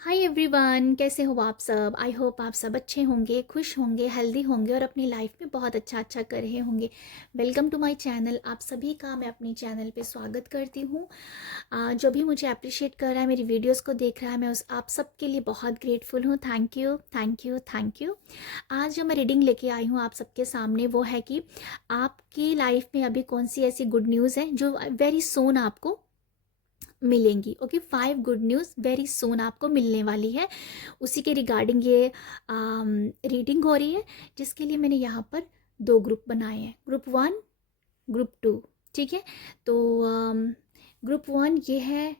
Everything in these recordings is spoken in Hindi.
हाय एवरीवन, कैसे हो आप सब। आई होप आप सब अच्छे होंगे, खुश होंगे, हेल्दी होंगे और अपनी लाइफ में बहुत अच्छा अच्छा कर रहे होंगे। Welcome to my channel. आप सभी का मैं अपनी चैनल पे स्वागत करती हूँ। जो भी मुझे अप्रिशिएट कर रहा है, मेरी वीडियोस को देख रहा है, मैं उस आप सब के लिए बहुत ग्रेटफुल हूँ। Thank you, thank you, thank you. आज जो मैं रीडिंग लेके आई हूँ आप सबके सामने, वो है कि आपकी लाइफ में अभी कौन सी ऐसी गुड न्यूज़ है जो वेरी सून आपको मिलेंगी। Okay, 5 good news very soon आपको मिलने वाली है। उसी के रिगार्डिंग ये रीडिंग हो रही है, जिसके लिए मैंने यहाँ पर 2 ग्रुप बनाए हैं, ग्रुप 1, ग्रुप 2। ठीक है, तो ग्रुप 1 ये है।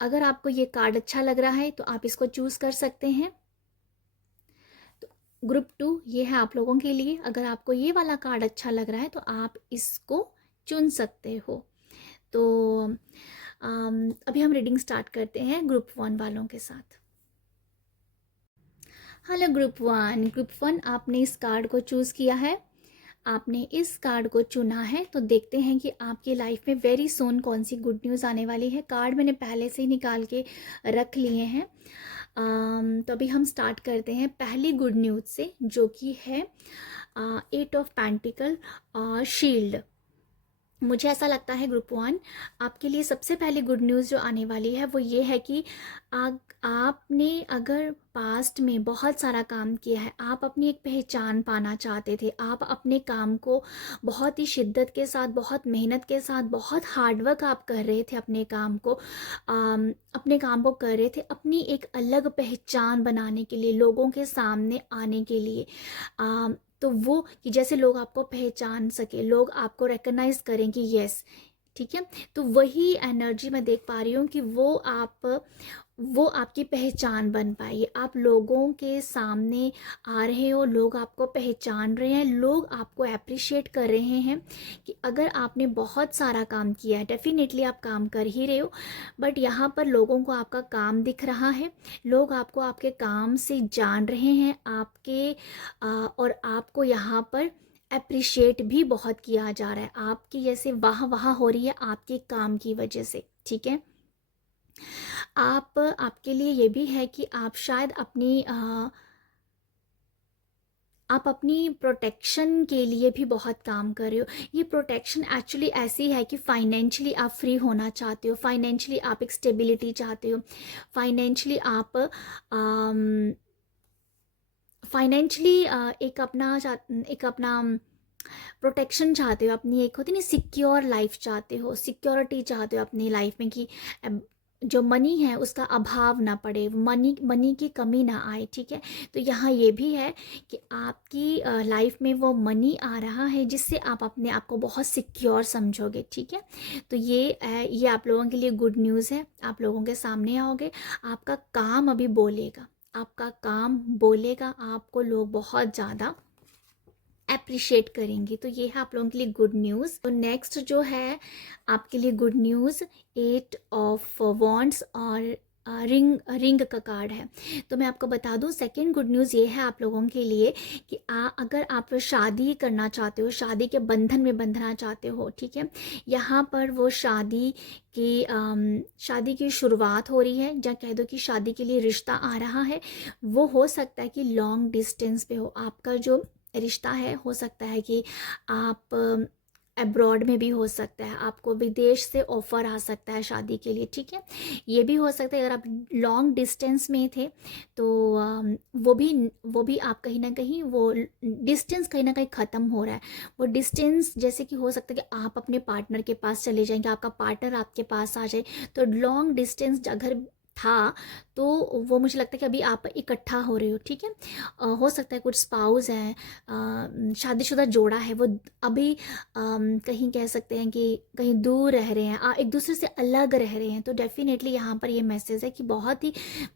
अगर आपको ये कार्ड अच्छा लग रहा है तो आप इसको चूज़ कर सकते हैं। तो ग्रुप 2 ये है आप लोगों के लिए। अगर आपको ये वाला कार्ड अच्छा लग रहा है तो आप इसको चुन सकते हो। तो अभी हम रीडिंग स्टार्ट करते हैं ग्रुप 1 वालों के साथ। हेलो ग्रुप 1, आपने इस कार्ड को चूज़ किया है, आपने इस कार्ड को चुना है। तो देखते हैं कि आपकी लाइफ में वेरी सोन कौन सी गुड न्यूज़ आने वाली है। कार्ड मैंने पहले से ही निकाल के रख लिए हैं। तो अभी हम स्टार्ट करते हैं पहली गुड न्यूज़ से, जो कि है 8 ऑफ पेंटिकल और शील्ड। मुझे ऐसा लगता है ग्रुप 1 आपके लिए सबसे पहली गुड न्यूज़ जो आने वाली है वो ये है कि आपने अगर पास्ट में बहुत सारा काम किया है, आप अपनी एक पहचान पाना चाहते थे, आप अपने काम को बहुत ही शिद्दत के साथ, बहुत मेहनत के साथ, बहुत हार्डवर्क आप कर रहे थे अपने काम को, अपने काम को कर रहे थे अपनी एक अलग पहचान बनाने के लिए, लोगों के सामने आने के लिए। तो वो कि जैसे लोग आपको पहचान सके, लोग आपको रिकग्नाइज करें कि यस, ठीक है। तो वही एनर्जी मैं देख पा रही हूँ कि वो आपकी पहचान बन पाई। आप लोगों के सामने आ रहे हो, लोग आपको पहचान रहे हैं, लोग आपको अप्रिशिएट कर रहे हैं कि अगर आपने बहुत सारा काम किया है, डेफिनेटली आप काम कर ही रहे हो, बट यहाँ पर लोगों को आपका काम दिख रहा है, लोग आपको आपके काम से जान रहे हैं, और आपको यहाँ पर अप्रिशिएट भी बहुत किया जा रहा है। आपकी जैसे वाह वाह हो रही है आपके काम की वजह से, ठीक है। आपके लिए ये भी है कि आप अपनी प्रोटेक्शन के लिए भी बहुत काम कर रहे हो। ये प्रोटेक्शन एक्चुअली ऐसी है कि फाइनेंशियली आप फ्री होना चाहते हो, फाइनेंशियली आप एक स्टेबिलिटी चाहते हो, फाइनेंशियली आप फाइनेंशियली एक अपना प्रोटेक्शन चाहते हो, अपनी एक होती नहीं सिक्योर लाइफ चाहते हो, सिक्योरिटी चाहते हो अपनी लाइफ में कि जो मनी है उसका अभाव ना पड़े, मनी की कमी ना आए, ठीक है। तो यहाँ ये भी है कि आपकी लाइफ में वो मनी आ रहा है जिससे आप अपने आप को बहुत सिक्योर समझोगे, ठीक है। तो ये आप लोगों के लिए गुड न्यूज़ है। आप लोगों के सामने आओगे, आपका काम अभी बोलेगा, आपका काम बोलेगा, आपको लोग बहुत ज़्यादा अप्रिशिएट करेंगे। तो ये है आप लोगों के लिए गुड न्यूज़। तो नेक्स्ट जो है आपके लिए गुड न्यूज़ 8 ऑफ वॉन्ड्स और रिंग का कार्ड है। तो मैं आपको बता दूं, सेकंड गुड न्यूज़ ये है आप लोगों के लिए कि अगर आप शादी करना चाहते हो, शादी के बंधन में बंधना चाहते हो, ठीक है, यहाँ पर वो शादी की शुरुआत हो रही है, या कह दो कि शादी के लिए रिश्ता आ रहा है। वो हो सकता है कि लॉन्ग डिस्टेंस पे हो आपका जो रिश्ता है, हो सकता है कि आप अब्रॉड में भी हो सकता है, आपको विदेश से ऑफ़र आ सकता है शादी के लिए, ठीक है। ये भी हो सकता है अगर आप लॉन्ग डिस्टेंस में थे तो वो भी आप कहीं ना कहीं वो डिस्टेंस कहीं ना कहीं ख़त्म हो रहा है। वो डिस्टेंस जैसे कि हो सकता है कि आप अपने पार्टनर के पास चले जाएंगे, आपका पार्टनर आपके पास आ जाए। तो लॉन्ग डिस्टेंस अगर था तो वो मुझे लगता है कि अभी आप इकट्ठा हो रहे हो, ठीक है। हो सकता है कुछ स्पाउस हैं, शादीशुदा जोड़ा है, वो अभी कहीं कह सकते हैं कि कहीं दूर रह रहे हैं, एक दूसरे से अलग रह रहे हैं। तो डेफिनेटली यहाँ पर ये मैसेज है कि बहुत ही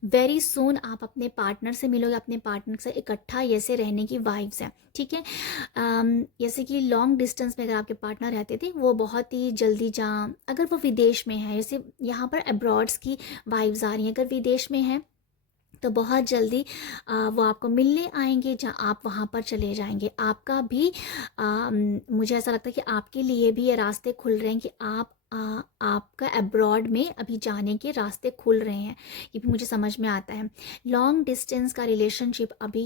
वेरी सून आप अपने पार्टनर से मिलोगे, अपने पार्टनर से इकट्ठा ऐसे रहने की वाइब्स हैं, ठीक है। जैसे कि लॉन्ग डिस्टेंस में अगर आपके पार्टनर रहते थे वो बहुत ही जल्दी अगर वो विदेश में है, जैसे यहाँ पर अब्रॉड्स की वाइब्स आ रही हैं, अगर विदेश में है तो बहुत जल्दी वो आपको मिलने आएंगे, जहाँ आप वहाँ पर चले जाएंगे। आपका भी मुझे ऐसा लगता है कि आपके लिए भी ये रास्ते खुल रहे हैं कि आप आपका अब्रॉड में अभी जाने के रास्ते खुल रहे हैं, ये भी मुझे समझ में आता है। लॉन्ग डिस्टेंस का रिलेशनशिप अभी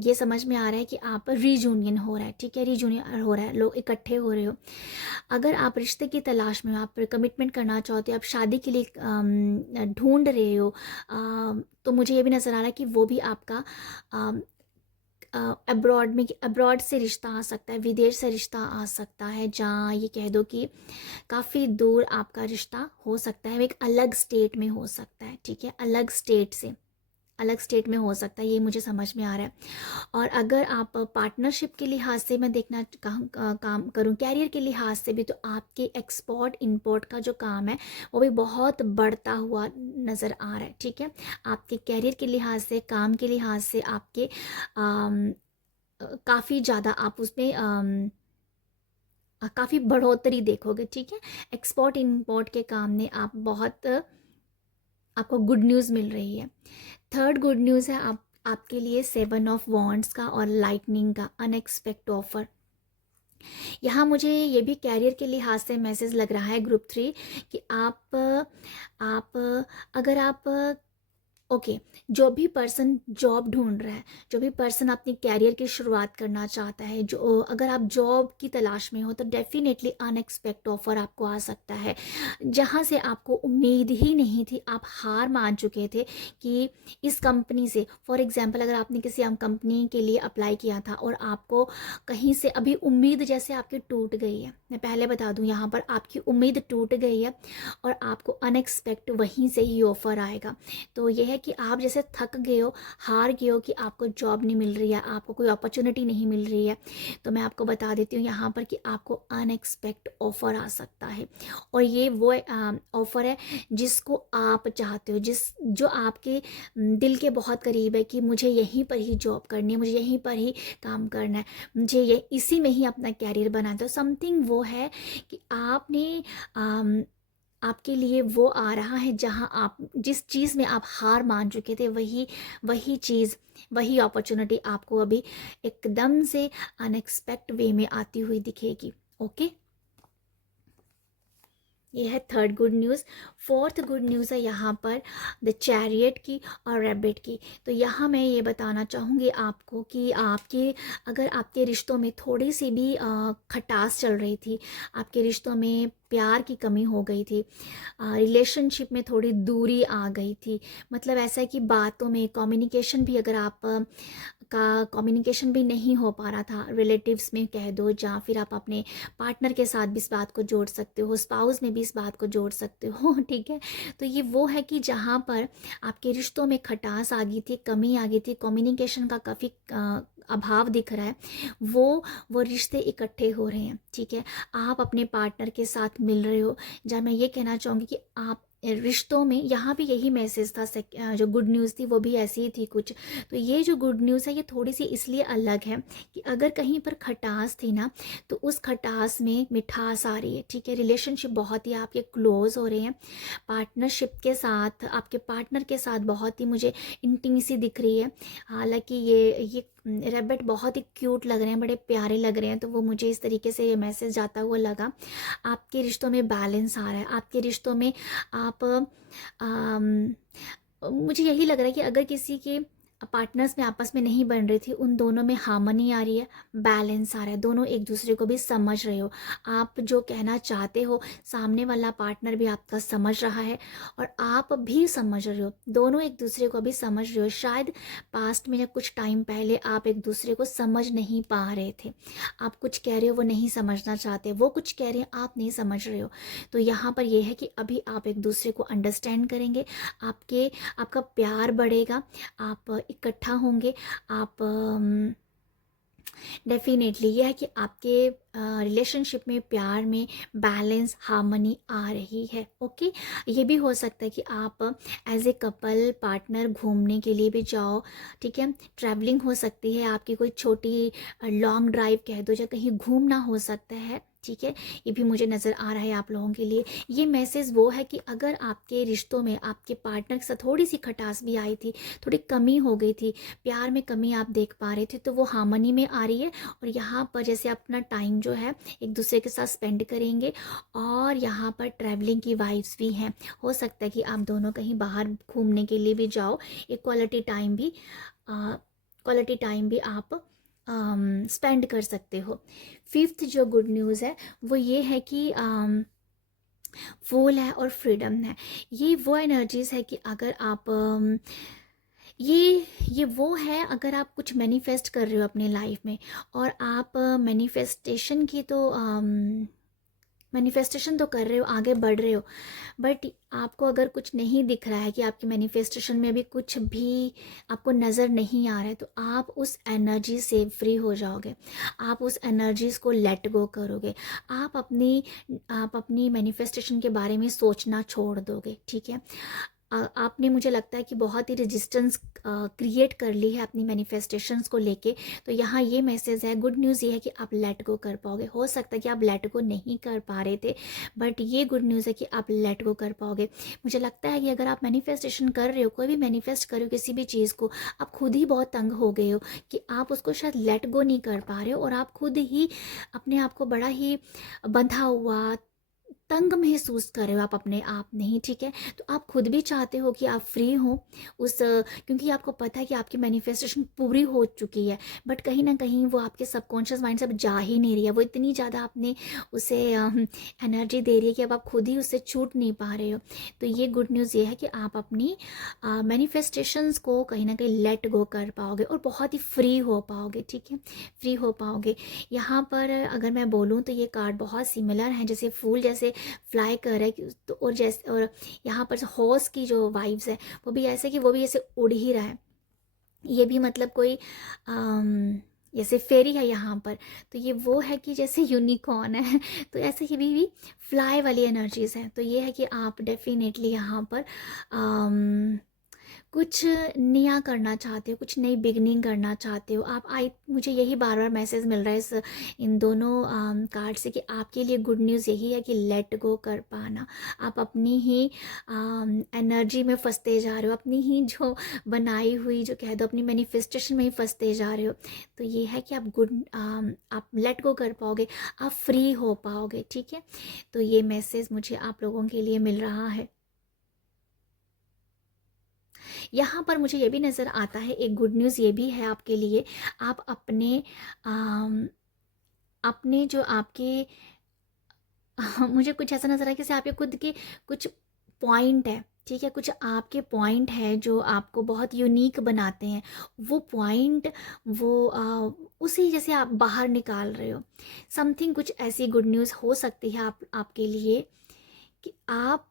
ये समझ में आ रहा है कि आप रीजूनियन हो रहा है, ठीक है, रीजूनियन हो रहा है, लोग इकट्ठे हो रहे हो। अगर आप रिश्ते की तलाश में हो, आप कमिटमेंट करना चाहते हो, आप शादी के लिए ढूंढ रहे हो, तो मुझे ये भी नज़र आ रहा है कि वो भी आपका अब्रॉड से रिश्ता आ सकता है, विदेश से रिश्ता आ सकता है, जहाँ ये कह दो कि काफ़ी दूर आपका रिश्ता हो सकता है, एक अलग स्टेट में हो सकता है, ठीक है, अलग स्टेट में हो सकता है, ये मुझे समझ में आ रहा है। और अगर आप पार्टनरशिप के लिहाज से मैं देखना काम करूं, कैरियर के लिहाज से भी, तो आपके एक्सपोर्ट इंपोर्ट का जो काम है वो भी बहुत बढ़ता हुआ नज़र आ रहा है, ठीक है। आपके कैरियर के लिहाज से, काम के लिहाज से आपके काफ़ी ज़्यादा आप उसमें काफ़ी बढ़ोतरी देखोगे, ठीक है। एक्सपोर्ट इंपोर्ट के काम में आप बहुत आपको गुड न्यूज़ मिल रही है। थर्ड गुड न्यूज़ है आपके लिए 7 ऑफ वॉन्ड्स का और लाइटनिंग का अनएक्सपेक्टेड ऑफर। यहाँ मुझे ये भी कैरियर के लिहाज से मैसेज लग रहा है ग्रुप 3 कि आप अगर आप ओके, जो भी पर्सन जॉब ढूंढ रहा है, जो भी पर्सन अपनी कैरियर की शुरुआत करना चाहता है, जो अगर आप जॉब की तलाश में हो, तो डेफिनेटली अनएक्सपेक्टेड ऑफर आपको आ सकता है, जहाँ से आपको उम्मीद ही नहीं थी, आप हार मान चुके थे कि इस कंपनी से, फॉर एग्जांपल अगर आपने किसी कंपनी के लिए अप्लाई किया था और आपको कहीं से अभी उम्मीद जैसे आपकी टूट गई है, मैं पहले बता दूं, यहाँ पर आपकी उम्मीद टूट गई है और आपको अनएक्सपेक्टेड वहीं से ही ऑफर आएगा। तो यह है कि आप जैसे थक गए हो, हार गए हो कि आपको जॉब नहीं मिल रही है, आपको कोई अपॉर्चुनिटी नहीं मिल रही है, तो मैं आपको बता देती हूँ यहाँ पर कि आपको अनएक्सपेक्टेड ऑफर आ सकता है। और ये वो ऑफर है जिसको आप चाहते हो, जो आपके दिल के बहुत करीब है कि मुझे यहीं पर ही जॉब करनी है, मुझे यहीं पर ही काम करना है, मुझे ये इसी में ही अपना कैरियर बनाना है। तो समथिंग वो है कि आपके लिए वो आ रहा है जहां आप जिस चीज़ में आप हार मान चुके थे, वही चीज़, वही अपॉर्चुनिटी आपको अभी एकदम से अनएक्सपेक्ट वे में आती हुई दिखेगी। ओके, ये है third good news. Fourth good news है यहाँ पर द चैरियट की और रैबिट की। तो यहाँ मैं ये बताना चाहूँगी आपको कि अगर आपके रिश्तों में थोड़ी सी भी खटास चल रही थी, आपके रिश्तों में प्यार की कमी हो गई थी, रिलेशनशिप में थोड़ी दूरी आ गई थी, मतलब ऐसा है कि बातों में कम्युनिकेशन भी, अगर आप का कम्युनिकेशन भी नहीं हो पा रहा था, रिलेटिव्स में कह दो, या फिर आप अपने पार्टनर के साथ भी इस बात को जोड़ सकते हो, स्पाउस में भी इस बात को जोड़ सकते हो ठीक है। तो ये वो है कि जहाँ पर आपके रिश्तों में खटास आ गई थी, कमी आ गई थी, कम्युनिकेशन का काफ़ी अभाव दिख रहा है, वो रिश्ते इकट्ठे हो रहे हैं, ठीक है। आप अपने पार्टनर के साथ मिल रहे हो, जहाँ मैं ये कहना चाहूँगी कि आप रिश्तों में, यहाँ भी यही मैसेज था, जो गुड न्यूज़ थी वो भी ऐसी ही थी कुछ। तो ये जो गुड न्यूज़ है ये थोड़ी सी इसलिए अलग है कि अगर कहीं पर खटास थी ना, तो उस खटास में मिठास आ रही है, ठीक है। रिलेशनशिप बहुत ही आपके क्लोज हो रहे हैं, पार्टनरशिप के साथ, आपके पार्टनर के साथ बहुत ही मुझे इंटीमेसी दिख रही है। हालांकि ये रैबिट बहुत ही क्यूट लग रहे हैं, बड़े प्यारे लग रहे हैं, तो वो मुझे इस तरीके से ये मैसेज जाता हुआ लगा। आपके रिश्तों में बैलेंस आ रहा है, आपके रिश्तों में आप मुझे यही लग रहा है कि अगर किसी के पार्टनर्स में आपस में नहीं बन रही थी, उन दोनों में हार्मनी आ रही है, बैलेंस आ रहा है, दोनों एक दूसरे को भी समझ रहे हो, आप जो कहना चाहते हो सामने वाला पार्टनर भी आपका समझ रहा है और आप भी समझ रहे हो, दोनों एक दूसरे को भी समझ रहे हो। शायद पास्ट में या कुछ टाइम पहले आप एक दूसरे को समझ नहीं पा रहे थे, आप कुछ कह रहे हो वो नहीं समझना चाहते, वो कुछ कह रहे हैं आप नहीं समझ रहे हो। तो यहाँ पर यह है कि अभी आप एक दूसरे को अंडरस्टैंड करेंगे, आपका प्यार बढ़ेगा, आप इकट्ठा होंगे, आप डेफिनेटली यह है कि आपके रिलेशनशिप में, प्यार में बैलेंस, हार्मनी आ रही है। ओके, ये भी हो सकता है कि आप एज ए कपल पार्टनर घूमने के लिए भी जाओ, ठीक है, ट्रैवलिंग हो सकती है आपकी, कोई छोटी लॉन्ग ड्राइव कह दो, या कहीं घूमना हो सकता है, ठीक है। ये भी मुझे नज़र आ रहा है आप लोगों के लिए। ये मैसेज वो है कि अगर आपके रिश्तों में आपके पार्टनर के साथ थोड़ी सी खटास भी आई थी, थोड़ी कमी हो गई थी, प्यार में कमी आप देख पा रहे थे, तो वो हार्मनी में आ रही है। और यहाँ पर जैसे अपना टाइम जो है एक दूसरे के साथ स्पेंड करेंगे। और यहाँ पर ट्रैवलिंग की वाइब्स भी हैं, हो सकता है कि आप दोनों कहीं बाहर घूमने के लिए भी जाओ, एक क्वालिटी टाइम भी आप स्पेंड कर सकते हो। फिफ्थ जो गुड न्यूज़ है वो ये है कि फूल है और फ्रीडम है। ये वो एनर्जीज है कि अगर आप ये वो है, अगर आप कुछ मैनिफेस्ट कर रहे हो अपने लाइफ में और आप मैनिफेस्टेशन तो कर रहे हो, आगे बढ़ रहे हो, बट आपको अगर कुछ नहीं दिख रहा है कि आपकी मैनिफेस्टेशन में अभी कुछ भी आपको नज़र नहीं आ रहा है, तो आप उस एनर्जी से फ्री हो जाओगे, आप उस एनर्जीज को लेट गो करोगे, आप अपनी मैनिफेस्टेशन के बारे में सोचना छोड़ दोगे। ठीक है, आपने, मुझे लगता है कि बहुत ही रेजिस्टेंस क्रिएट कर ली है अपनी मैनिफेस्टेशंस को लेके। तो यहाँ ये मैसेज है, गुड न्यूज़ ये है कि आप लेट गो कर पाओगे। हो सकता है कि आप लेट गो नहीं कर पा रहे थे, बट ये गुड न्यूज़ है कि आप लेट गो कर पाओगे। मुझे लगता है कि अगर आप मैनिफेस्टेशन कर रहे हो, कोई भी मैनिफेस्ट कर रहे हो किसी भी चीज़ को, आप खुद ही बहुत तंग हो गए हो कि आप उसको शायद लेट गो नहीं कर पा रहे हो, और आप खुद ही अपने आप को बड़ा ही बंधा हुआ, तंग महसूस कर रहे हो आप अपने आप नहीं। ठीक है, तो आप खुद भी चाहते हो कि आप फ्री हो क्योंकि आपको पता है कि आपकी मैनिफेस्टेशन पूरी हो चुकी है, बट कहीं ना कहीं वो आपके सबकॉन्शियस माइंड से अब जा ही नहीं रही है। वो इतनी ज़्यादा आपने उसे एनर्जी दे रही है कि अब आप खुद ही उससे छूट नहीं पा रहे हो। तो ये गुड न्यूज़ ये है कि आप अपनी मैनिफेस्टेशंस को कहीं ना कहीं लेट गो कर पाओगे और बहुत ही फ्री हो पाओगे। ठीक है, फ्री हो पाओगे। यहाँ पर अगर मैं बोलूँ तो ये कार्ड बहुत सिमिलर हैं, जैसे फूल जैसे फ्लाई कर रहा है, तो और यहाँ पर हॉर्स की जो वाइब्स है वो भी ऐसे कि वो भी ऐसे उड़ ही रहा है। ये भी मतलब कोई जैसे फेरी है यहाँ पर, तो ये वो है कि जैसे यूनिकॉर्न है तो ऐसे ही भी फ्लाई वाली एनर्जीज हैं। तो ये है कि आप डेफिनेटली यहाँ पर कुछ नया करना चाहते हो, कुछ नई बिगनिंग करना चाहते हो आप। मुझे यही बार बार मैसेज मिल रहा है इन दोनों कार्ड से कि आपके लिए गुड न्यूज़ यही है कि लेट गो कर पाना। आप अपनी ही एनर्जी में फंसते जा रहे हो, अपनी ही जो बनाई हुई, जो कह दो अपनी मैनिफेस्टेशन में ही फंसते जा रहे हो। तो ये है कि आप लेट गो कर पाओगे, आप फ्री हो पाओगे। ठीक है, तो ये मैसेज मुझे आप लोगों के लिए मिल रहा है। यहाँ पर मुझे ये भी नज़र आता है, एक गुड न्यूज़ ये भी है आपके लिए, आप अपने जो आपके मुझे कुछ ऐसा नज़र आ रहा है कि जैसे आपके खुद के कुछ पॉइंट है। ठीक है, कुछ आपके पॉइंट है जो आपको बहुत यूनिक बनाते हैं, वो पॉइंट उसी जैसे आप बाहर निकाल रहे हो। समथिंग कुछ ऐसी गुड न्यूज़ हो सकती है आपके लिए कि आप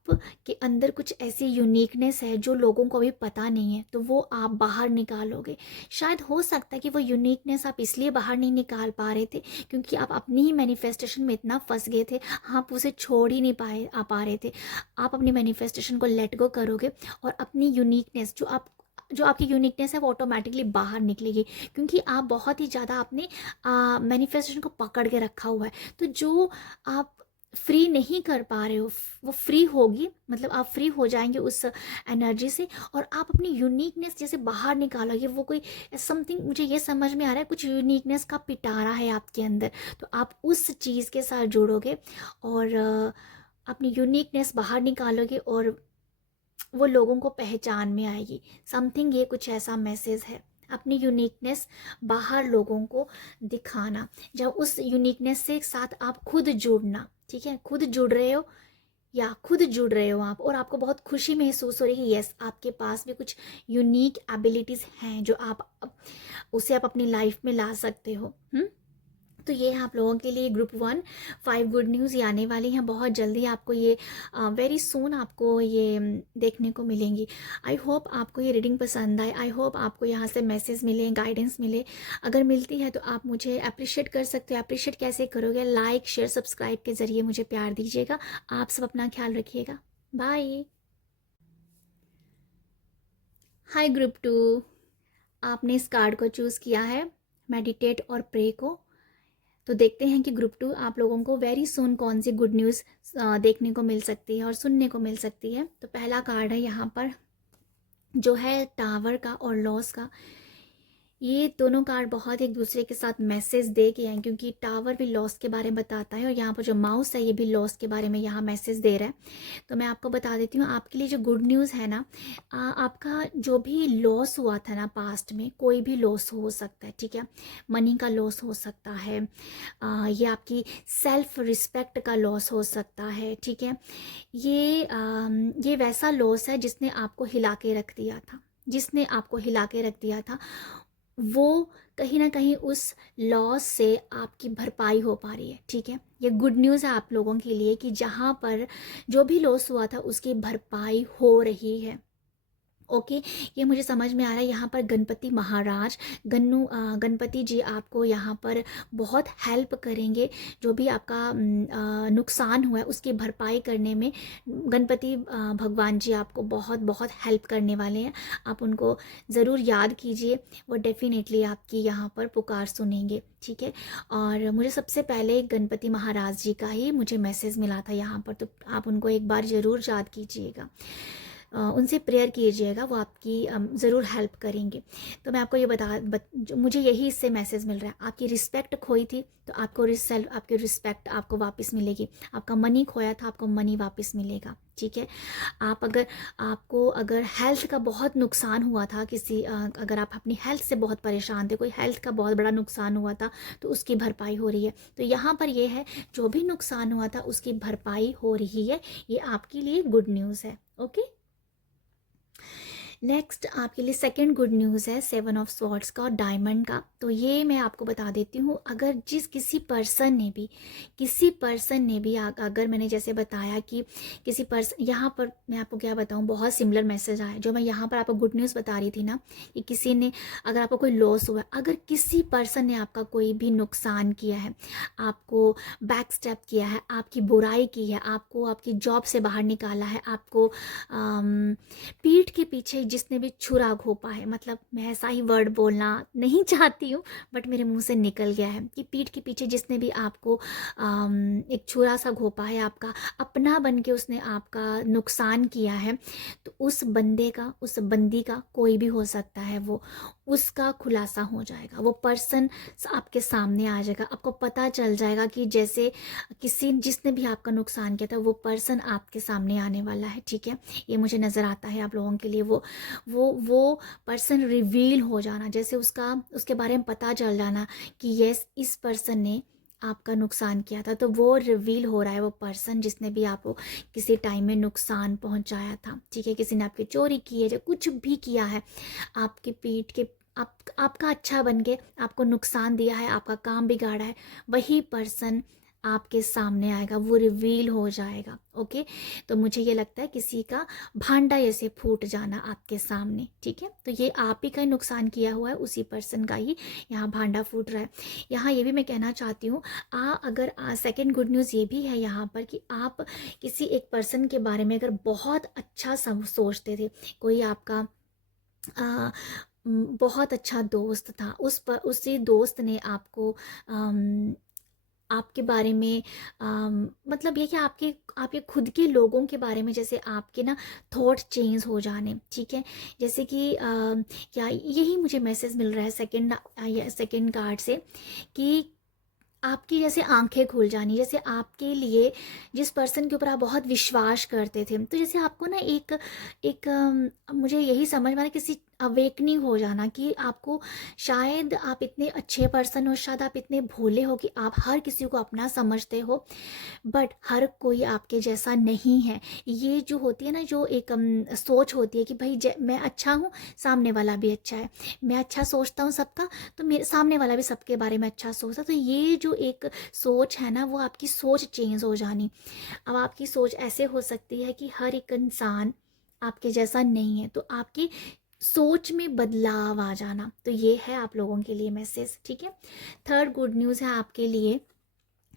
के अंदर कुछ ऐसी यूनिकनेस है जो लोगों को अभी पता नहीं है, तो वो आप बाहर निकालोगे। शायद हो सकता है कि वो यूनिकनेस आप इसलिए बाहर नहीं निकाल पा रहे थे क्योंकि आप अपनी ही मैनिफेस्टेशन में इतना फंस गए थे, आप उसे छोड़ ही नहीं पा रहे थे। आप अपनी मैनिफेस्टेशन को लेट गो करोगे और अपनी यूनिकनेस जो आपकी यूनिकनेस है वो ऑटोमेटिकली बाहर निकलेगी, क्योंकि आप बहुत ही ज़्यादा अपने मैनिफेस्टेशन को पकड़ के रखा हुआ है। तो जो आप फ्री नहीं कर पा रहे हो वो फ्री होगी, मतलब आप फ्री हो जाएंगे उस एनर्जी से, और आप अपनी यूनिकनेस जैसे बाहर निकालोगे। वो कोई समथिंग, मुझे ये समझ में आ रहा है, कुछ यूनिकनेस का पिटारा है आपके अंदर, तो आप उस चीज़ के साथ जुड़ोगे और अपनी यूनिकनेस बाहर निकालोगे और वो लोगों को पहचान में आएगी। समथिंग ये कुछ ऐसा मैसेज है, अपनी यूनिकनेस बाहर लोगों को दिखाना, जब उस यूनिकनेस से साथ आप खुद जुड़ना। ठीक है, खुद जुड़ रहे हो या खुद जुड़ रहे हो आप, और आपको बहुत खुशी महसूस हो रही है कि यस, आपके पास भी कुछ यूनिक एबिलिटीज़ हैं जो उसे आप अपनी लाइफ में ला सकते हो। तो ये है आप लोगों के लिए ग्रुप 1 5 गुड न्यूज़ ये आने वाली हैं बहुत जल्दी। आपको ये वेरी सून आपको ये देखने को मिलेंगी। आई होप आपको ये रीडिंग पसंद आए, आई होप आपको यहाँ से मैसेज मिले, गाइडेंस मिले। अगर मिलती है तो आप मुझे अप्रिशिएट कर सकते हो। अप्रिशिएट कैसे करोगे? लाइक शेयर सब्सक्राइब के ज़रिए मुझे प्यार दीजिएगा। आप सब अपना ख्याल रखिएगा। बाय। हाय ग्रुप 2, आपने इस कार्ड को चूज़ किया है मेडिटेट और प्रे को। तो देखते हैं कि ग्रुप 2 आप लोगों को वेरी सून कौन सी गुड न्यूज़ देखने को मिल सकती है और सुनने को मिल सकती है। तो पहला कार्ड है यहाँ पर जो है टावर का और लॉस का। ये दोनों कार्ड बहुत एक दूसरे के साथ मैसेज दे के हैं, क्योंकि टावर भी लॉस के बारे में बताता है और यहाँ पर जो माउस है ये भी लॉस के बारे में यहाँ मैसेज दे रहा है। तो मैं आपको बता देती हूँ, आपके लिए जो गुड न्यूज़ है ना, आपका जो भी लॉस हुआ था ना पास्ट में, कोई भी लॉस हो सकता है, ठीक है। मनी का लॉस हो सकता है, ये आपकी सेल्फ रिस्पेक्ट का लॉस हो सकता है, ठीक है। ये वैसा लॉस है जिसने आपको हिला के रख दिया था, जिसने आपको हिला के रख दिया था, वो कहीं ना कहीं उस लॉस से आपकी भरपाई हो पा रही है, ठीक है। ये गुड न्यूज़ है आप लोगों के लिए कि जहाँ पर जो भी लॉस हुआ था उसकी भरपाई हो रही है। ओके, ये मुझे समझ में आ रहा है। यहाँ पर गणपति महाराज गणपति जी आपको यहाँ पर बहुत हेल्प करेंगे, जो भी आपका नुकसान हुआ है उसकी भरपाई करने में गणपति भगवान जी आपको बहुत बहुत हेल्प करने वाले हैं। आप उनको ज़रूर याद कीजिए, वो डेफिनेटली आपकी यहाँ पर पुकार सुनेंगे, ठीक है। और मुझे सबसे पहले गणपति महाराज जी का ही मुझे मैसेज मिला था यहाँ पर, तो आप उनको एक बार ज़रूर याद कीजिएगा, उनसे प्रेयर कीजिएगा, वो आपकी ज़रूर हेल्प करेंगे। तो मैं आपको ये जो मुझे यही इससे मैसेज मिल रहा है, आपकी रिस्पेक्ट खोई थी तो आपकी रिस्पेक्ट आपको वापस मिलेगी, आपका मनी खोया था आपको मनी वापस मिलेगा, ठीक है। अगर हेल्थ का बहुत नुकसान हुआ था, अगर आप अपनी हेल्थ से बहुत परेशान थे, कोई हेल्थ का बहुत बड़ा नुकसान हुआ था, तो उसकी भरपाई हो रही है। तो यहाँ पर ये है, जो भी नुकसान हुआ था उसकी भरपाई हो रही है, ये आपके लिए गुड न्यूज़ है। ओके, नेक्स्ट आपके लिए सेकंड गुड न्यूज़ है 7 ऑफ स्वॉर्ड्स का और डायमंड का। तो ये मैं आपको बता देती हूँ, अगर किसी पर्सन ने भी अगर मैंने जैसे बताया कि किसी पर्सन, यहाँ पर मैं आपको क्या बताऊँ, बहुत सिमिलर मैसेज आया जो मैं यहाँ पर आपको गुड न्यूज़ बता रही थी ना, कि किसी ने, अगर आपको कोई लॉस हुआ, अगर किसी पर्सन ने आपका कोई भी नुकसान किया है, आपको बैक स्टेप किया है, आपकी बुराई की है, आपको आपकी जॉब से बाहर निकाला है, आपको पीठ के पीछे जिसने भी छुरा घोंपा है, मतलब मैं ऐसा ही वर्ड बोलना नहीं चाहती हूँ बट मेरे मुंह से निकल गया है, कि पीठ के पीछे जिसने भी आपको एक छुरा सा घोंपा है, आपका अपना बन के उसने आपका नुकसान किया है, तो उस बंदी का कोई भी हो सकता है, वो उसका खुलासा हो जाएगा, वो पर्सन आपके सामने आ जाएगा, आपको पता चल जाएगा कि जैसे जिसने भी आपका नुकसान किया था वो पर्सन आपके सामने आने वाला है, ठीक है। ये मुझे नज़र आता है आप लोगों के लिए, वो पर्सन रिवील हो जाना, जैसे उसके बारे में पता चल जाना कि यस, इस पर्सन ने आपका नुकसान किया था, तो वो रिवील हो रहा है, वो पर्सन जिसने भी आपको किसी टाइम में नुकसान पहुंचाया था, ठीक है। किसी ने आपकी चोरी की है, जो कुछ भी किया है, आपकी पीठ के आपका अच्छा बन के आपको नुकसान दिया है, आपका काम बिगाड़ा है, वही पर्सन आपके सामने आएगा, वो रिवील हो जाएगा। ओके, तो मुझे ये लगता है किसी का भांडा ऐसे फूट जाना आपके सामने, ठीक है। तो ये आप ही का नुकसान किया हुआ है, उसी पर्सन का ही यहाँ भांडा फूट रहा है। यहाँ ये भी मैं कहना चाहती हूँ, अगर सेकंड गुड न्यूज़ ये भी है यहाँ पर कि आप किसी एक पर्सन के बारे में अगर बहुत अच्छा सोचते थे, कोई आपका बहुत अच्छा दोस्त था, उसी दोस्त ने आपको आपके बारे में मतलब ये कि आपके खुद के लोगों के बारे में, जैसे आपके ना थॉट चेंज हो जाने, ठीक है। जैसे कि क्या यही मुझे मैसेज मिल रहा है सेकंड कार्ड से, कि आपकी जैसे आंखें खुल जानी, जैसे आपके लिए जिस पर्सन के ऊपर आप बहुत विश्वास करते थे, तो जैसे आपको ना एक मुझे यही समझ में आ रहा है, किसी अवेकनिंग हो जाना, कि आपको शायद आप इतने अच्छे पर्सन हो, शायद आप इतने भोले हो कि आप हर किसी को अपना समझते हो, बट हर कोई आपके जैसा नहीं है। ये जो होती है ना, जो एक सोच होती है कि भाई मैं अच्छा हूँ, सामने वाला भी अच्छा है, मैं अच्छा सोचता हूँ सबका, तो मेरे सामने वाला भी सबके बारे में अच्छा सोचता, तो ये जो एक सोच है ना, वो आपकी सोच चेंज हो जानी। अब आपकी सोच ऐसे हो सकती है कि हर एक इंसान आपके जैसा नहीं है, तो आपकी सोच में बदलाव आ जाना, तो ये है आप लोगों के लिए मैसेज, ठीक है। थर्ड गुड न्यूज़ है आपके लिए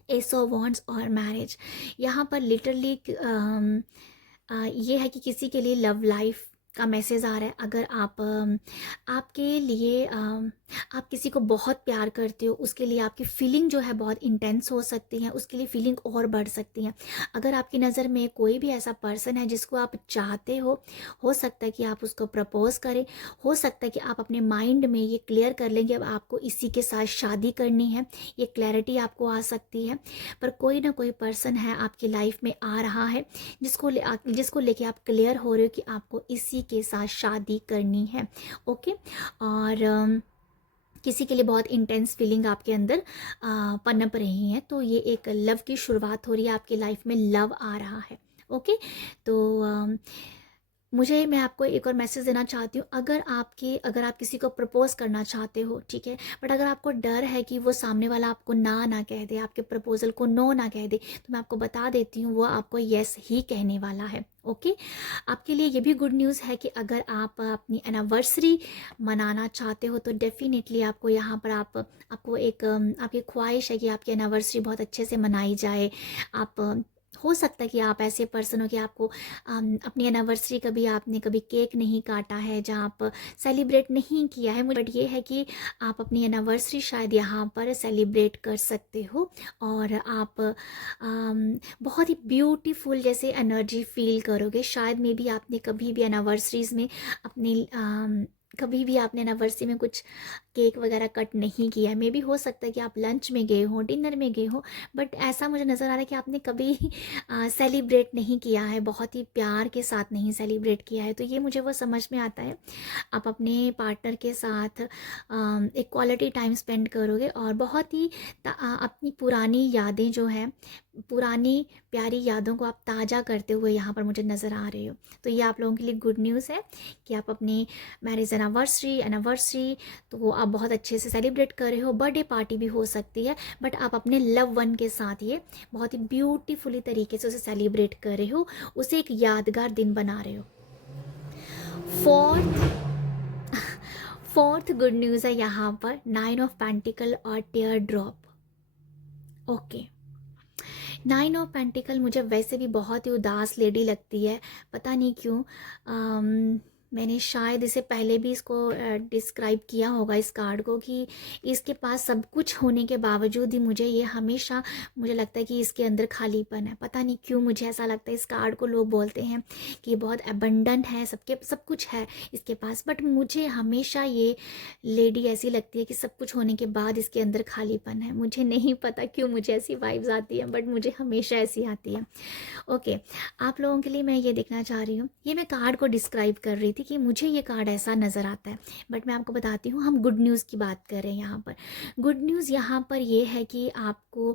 एस ऑफ वॉन्ड्स और मैरिज। यहाँ पर लिटरली ये है कि किसी के लिए लव लाइफ का मैसेज आ रहा है। अगर आप आपके लिए आप किसी को बहुत प्यार करते हो, उसके लिए आपकी फीलिंग जो है बहुत इंटेंस हो सकती है, उसके लिए फीलिंग और बढ़ सकती है। अगर आपकी नज़र में कोई भी ऐसा पर्सन है जिसको आप चाहते हो सकता है कि आप उसको प्रपोज करें, हो सकता है कि आप अपने माइंड में ये क्लियर कर लेंगे अब आपको इसी के साथ शादी करनी है, ये क्लैरिटी आपको आ सकती है। पर कोई ना कोई पर्सन है आपकी लाइफ में आ रहा है जिसको लेके आप क्लियर हो रहे हो कि आपको इसी के साथ शादी करनी है। ओके। और किसी के लिए बहुत इंटेंस फीलिंग आपके अंदर पनप रही है, तो ये एक लव की शुरुआत हो रही है, आपकी लाइफ में लव आ रहा है। ओके। तो मैं आपको एक और मैसेज देना चाहती हूँ। अगर आप किसी को प्रपोज करना चाहते हो, ठीक है, बट अगर आपको डर है कि वो सामने वाला आपको ना कह दे, आपके प्रपोजल को नो ना कह दे, तो मैं आपको बता देती हूँ वो आपको यस ही कहने वाला है। ओके। आपके लिए ये भी गुड न्यूज़ है कि अगर आप अपनी एनिवर्सरी मनाना चाहते हो तो डेफिनेटली आपको यहाँ पर आपको एक आपकी ख्वाहिश है कि आपकी एनिवर्सरी बहुत अच्छे से मनाई जाए। आप हो सकता है कि आप ऐसे पर्सन हो कि आपको अपनी एनिवर्सरी आपने कभी केक नहीं काटा है, जहाँ आप सेलिब्रेट नहीं किया है, बट ये है कि आप अपनी एनिवर्सरी शायद यहाँ पर सेलिब्रेट कर सकते हो। और आप बहुत ही ब्यूटीफुल जैसे एनर्जी फील करोगे। शायद मे बी आपने कभी भी एनिवर्सरीज में अपनी कभी भी आपने एनिवर्सरी में कुछ केक वगैरह कट नहीं किया है। मे बी हो सकता है कि आप लंच में गए हो, डिनर में गए हो, बट ऐसा मुझे नज़र आ रहा है कि आपने कभी सेलिब्रेट नहीं किया है, बहुत ही प्यार के साथ नहीं सेलिब्रेट किया है। तो ये मुझे वो समझ में आता है। आप अपने पार्टनर के साथ एक क्वालिटी टाइम स्पेंड करोगे और बहुत ही अपनी पुरानी यादें जो हैं, पुरानी प्यारी यादों को आप ताज़ा करते हुए यहाँ पर मुझे नज़र आ रहे हो। तो ये आप लोगों के लिए गुड न्यूज़ है कि आप अपनी मैरिज एनिवर्सरी तो आप बहुत अच्छे से सेलिब्रेट कर रहे हो। बर्थडे पार्टी भी हो सकती है, बट आप अपने लव वन के साथ ये बहुत ही ब्यूटीफुली तरीके से उसे सेलिब्रेट कर रहे हो, उसे एक यादगार दिन बना रहे हो। फोर्थ गुड न्यूज़ है यहाँ पर 9 ऑफ पेंटिकल और tier drop. Okay. 9 of pentacle मुझे वैसे भी बहुत ही उदास लेडी लगती है, पता नहीं क्यों। मैंने शायद इसे पहले भी इसको डिस्क्राइब किया होगा इस कार्ड को, कि इसके पास सब कुछ होने के बावजूद ही मुझे लगता है कि इसके अंदर खालीपन है। पता नहीं क्यों मुझे ऐसा लगता है। इस कार्ड को लोग बोलते हैं कि ये बहुत अबंडेंट है, सब कुछ है इसके पास, बट मुझे हमेशा ये लेडी ऐसी लगती है कि सब कुछ होने के बाद इसके अंदर खालीपन है। मुझे नहीं पता क्यों मुझे ऐसी वाइब्स आती है, बट मुझे हमेशा ऐसी आती है। ओके। आप लोगों के लिए मैं ये देखना चाह रही हूँ, ये मैं कार्ड को डिस्क्राइब कर रही थी कि मुझे ये कार्ड ऐसा नज़र आता है, बट मैं आपको बताती हूँ हम गुड न्यूज़ की बात कर रहे हैं यहाँ पर। गुड न्यूज़ यहाँ पर ये है कि आपको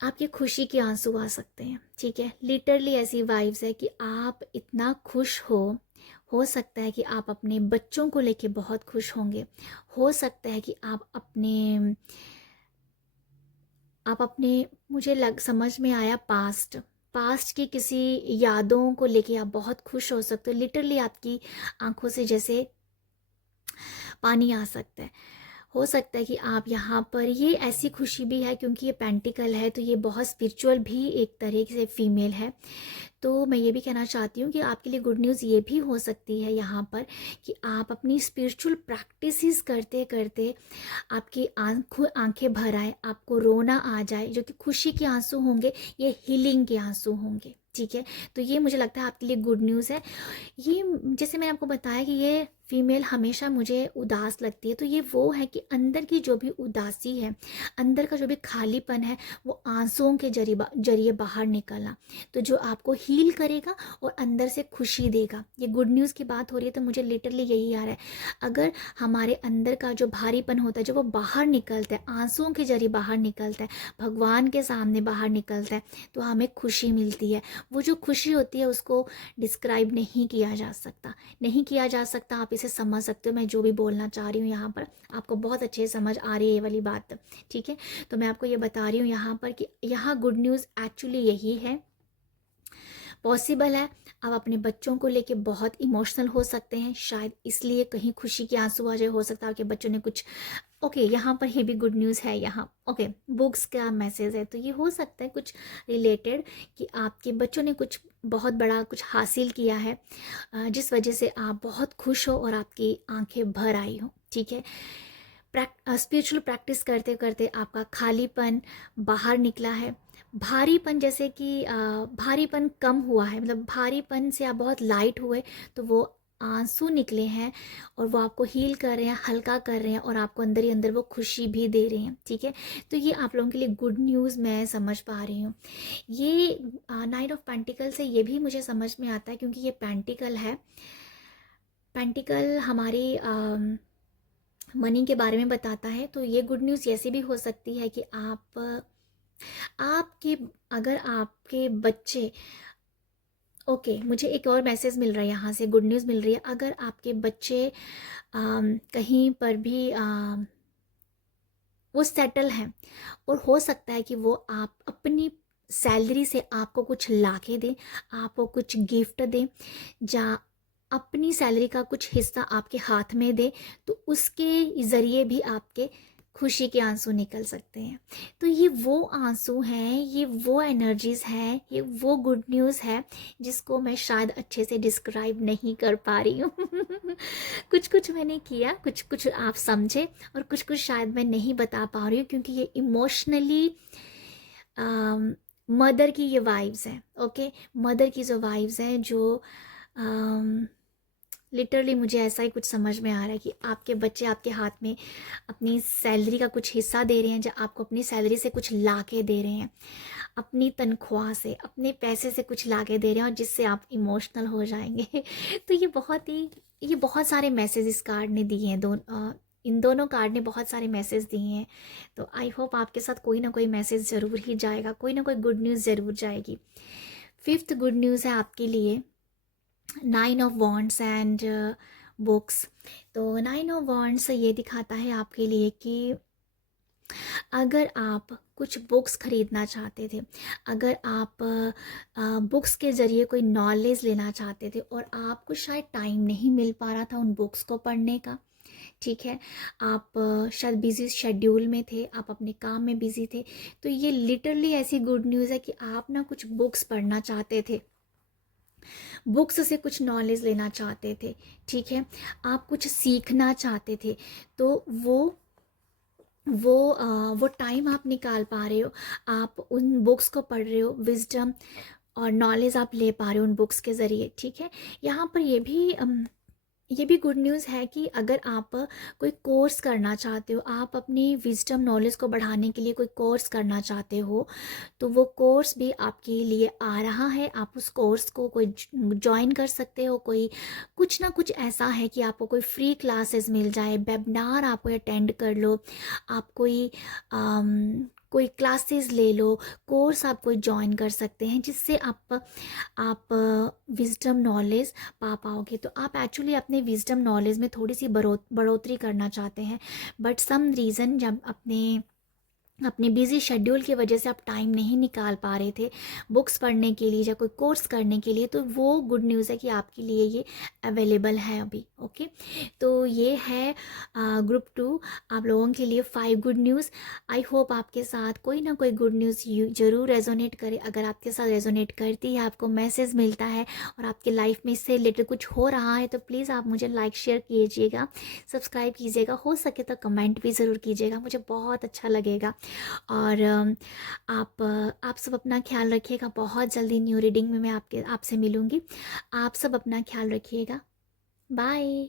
आपकी खुशी के आंसू आ सकते हैं, ठीक है। लिटरली ऐसी वाइब्स है कि आप इतना खुश हो सकता है कि आप अपने बच्चों को लेके बहुत खुश होंगे। हो सकता है कि आप अपने समझ में आया पास्ट की किसी यादों को लेके आप बहुत खुश हो सकते हो। लिटरली आपकी आंखों से जैसे पानी आ सकता है। हो सकता है कि आप यहाँ पर, ये ऐसी खुशी भी है क्योंकि ये पेंटिकल है, तो ये बहुत स्पिरिचुअल भी एक तरीके से फीमेल है। तो मैं ये भी कहना चाहती हूँ कि आपके लिए गुड न्यूज़ ये भी हो सकती है यहाँ पर कि आप अपनी स्पिरिचुअल प्रैक्टिसेस करते करते आपकी आंखें भर आए, आपको रोना आ जाए, जो कि खुशी के आंसू होंगे, ये हीलिंग के आंसू होंगे, ठीक है। तो ये मुझे लगता है आपके लिए गुड न्यूज़ है। ये जैसे मैंने आपको बताया कि ये फीमेल हमेशा मुझे उदास लगती है, तो ये वो है कि अंदर की जो भी उदासी है, अंदर का जो भी खालीपन है, वो आंसुओं के जरिए बाहर निकलना, तो जो आपको हील करेगा और अंदर से खुशी देगा। ये गुड न्यूज़ की बात हो रही है, तो मुझे लिटरली यही आ रहा है। अगर हमारे अंदर का जो भारीपन होता है, जो वो बाहर निकलता है, आंसुओं के जरिए बाहर निकलता है, भगवान के सामने बाहर निकलता है, तो हमें खुशी मिलती है। वो जो खुशी होती है उसको डिस्क्राइब नहीं किया जा सकता। आप इसे समझ सकते हो, मैं जो भी बोलना चाह रही हूँ यहाँ पर आपको बहुत अच्छे से समझ आ रही है ये वाली बात, ठीक है। तो मैं आपको ये बता रही हूँ यहाँ पर कि यहाँ गुड न्यूज़ एक्चुअली यही है। पॉसिबल है आप अपने बच्चों को लेके बहुत इमोशनल हो सकते हैं, शायद इसलिए कहीं खुशी के आंसू आ जाए, हो सकता है कि बच्चों ने कुछ ओके यहाँ पर ये भी गुड न्यूज़ है, यहाँ ओके बुक्स का मैसेज है, तो ये हो सकता है कुछ रिलेटेड कि आपके बच्चों ने कुछ बहुत बड़ा कुछ हासिल किया है, जिस वजह से आप बहुत खुश हो और आपकी आंखें भर आई हो। ठीक है, स्पिरिचुअल प्रैक्टिस करते करते आपका खालीपन बाहर निकला है, भारीपन जैसे कि भारीपन कम हुआ है, मतलब भारीपन से आप बहुत लाइट हुए, तो वो आंसू निकले हैं और वो आपको हील कर रहे हैं, हल्का कर रहे हैं और आपको अंदर ही अंदर वो खुशी भी दे रहे हैं। ठीक है, तो ये आप लोगों के लिए गुड न्यूज़ मैं समझ पा रही हूँ। ये नाइट ऑफ पेंटिकल से ये भी मुझे समझ में आता है, क्योंकि ये पेंटिकल है, पेंटिकल हमारी मनी के बारे में बताता है। तो ये गुड न्यूज़ ऐसी भी हो सकती है कि आपके अगर आपके बच्चे ओके मुझे एक और मैसेज मिल रहा है यहाँ से, गुड न्यूज़ मिल रही है, अगर आपके बच्चे कहीं पर भी वो सेटल हैं और हो सकता है कि वो आप अपनी सैलरी से आपको कुछ ला के दें, आपको कुछ गिफ्ट दें, या अपनी सैलरी का कुछ हिस्सा आपके हाथ में दे, तो उसके ज़रिए भी आपके खुशी के आंसू निकल सकते हैं। तो ये वो आंसू हैं, ये वो एनर्जीज़ हैं, ये वो गुड न्यूज़ है जिसको मैं शायद अच्छे से डिस्क्राइब नहीं कर पा रही हूँ कुछ कुछ मैंने किया, कुछ कुछ आप समझे और कुछ कुछ शायद मैं नहीं बता पा रही हूँ, क्योंकि ये इमोशनली मदर की ये वाइब्स हैं। ओके, मदर की जो वाइब्स हैं, जो लिटरली मुझे ऐसा ही कुछ समझ में आ रहा है कि आपके बच्चे आपके हाथ में अपनी सैलरी का कुछ हिस्सा दे रहे हैं, या आपको अपनी सैलरी से कुछ ला के दे रहे हैं, अपनी तनख्वाह से, अपने पैसे से कुछ ला के दे रहे हैं, और जिससे आप इमोशनल हो जाएंगे तो ये बहुत सारे मैसेज इस कार्ड ने दिए हैं, इन दोनों कार्ड ने बहुत सारे मैसेज दिए हैं। तो आई होप आपके साथ कोई ना कोई मैसेज ज़रूर ही जाएगा, कोई ना कोई गुड न्यूज़ ज़रूर जाएगी। 5th गुड न्यूज़ है आपके लिए 9 ऑफ वॉन्ड्स एंड बुक्स। तो 9 ऑफ वॉन्ड्स ये दिखाता है आपके लिए कि अगर आप कुछ बुक्स ख़रीदना चाहते थे, अगर आप बुक्स के ज़रिए कोई नॉलेज लेना चाहते थे और आपको शायद टाइम नहीं मिल पा रहा था उन बुक्स को पढ़ने का, ठीक है, आप शायद बिज़ी शेड्यूल में थे, आप अपने काम में बिज़ी थे, तो ये लिटरली ऐसी गुड न्यूज़ है कि आप ना कुछ बुक्स पढ़ना चाहते थे, बुक्स से कुछ नॉलेज लेना चाहते थे, ठीक है, आप कुछ सीखना चाहते थे, तो वो टाइम आप निकाल पा रहे हो, आप उन बुक्स को पढ़ रहे हो, विजडम और नॉलेज आप ले पा रहे हो उन बुक्स के ज़रिए। ठीक है, यहाँ पर ये भी गुड न्यूज़ है कि अगर आप कोई कोर्स करना चाहते हो, आप अपनी विजडम नॉलेज को बढ़ाने के लिए कोई कोर्स करना चाहते हो, तो वो कोर्स भी आपके लिए आ रहा है, आप उस कोर्स को कोई ज्वाइन कर सकते हो, कोई कुछ ना कुछ ऐसा है कि आपको कोई फ्री क्लासेस मिल जाए, वेबिनार आप कोई अटेंड कर लो, आप कोई क्लासेस ले लो, कोर्स आप कोई ज्वाइन कर सकते हैं, जिससे आप विजडम नॉलेज पा पाओगे। तो आप एक्चुअली अपने विजडम नॉलेज में थोड़ी सी बढ़ोतरी करना चाहते हैं, बट सम रीज़न जब अपने बिजी शेड्यूल की वजह से आप टाइम नहीं निकाल पा रहे थे बुक्स पढ़ने के लिए या कोई कोर्स करने के लिए, तो वो गुड न्यूज़ है कि आपके लिए ये अवेलेबल है अभी। ओके, तो ये है ग्रुप 2 आप लोगों के लिए 5 गुड न्यूज़। आई होप आपके साथ कोई ना कोई गुड न्यूज़ ज़रूर रेजोनेट करे। अगर आपके साथ रेजोनेट करती है, आपको मैसेज मिलता है और आपके लाइफ में इससे रिलेटेड कुछ हो रहा है, तो प्लीज़ आप मुझे लाइक शेयर कीजिएगा, सब्सक्राइब कीजिएगा, हो सके तो कमेंट भी ज़रूर कीजिएगा, मुझे बहुत अच्छा लगेगा। और आप सब अपना ख्याल रखिएगा, बहुत जल्दी न्यू रीडिंग में मैं आपसे मिलूँगी। आप सब अपना ख्याल रखिएगा, बाय।